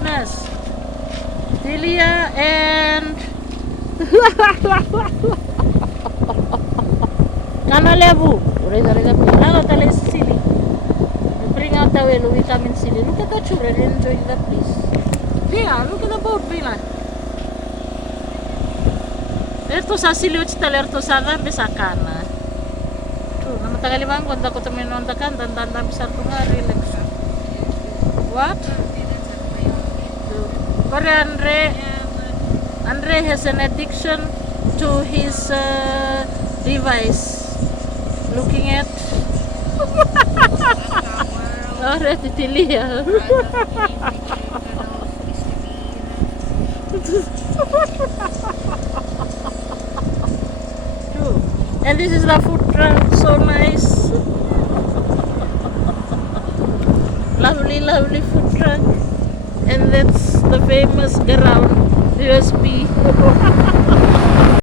goodness. Delia and Nana Lebu. Nana Tale Silly. We bring out the well vitamin C. Look at the children enjoying the place. Yeah, look at the boat, Vila. Erto sa silio chita lerto sa dan besakana. Tu, nama tagali bang konta ko temen nontakan dan besar tunga relax. What? But Andre has an addiction to his device. Looking at already Tilia. And this is the food truck, so nice. Lovely food truck. And that's the famous ground USB.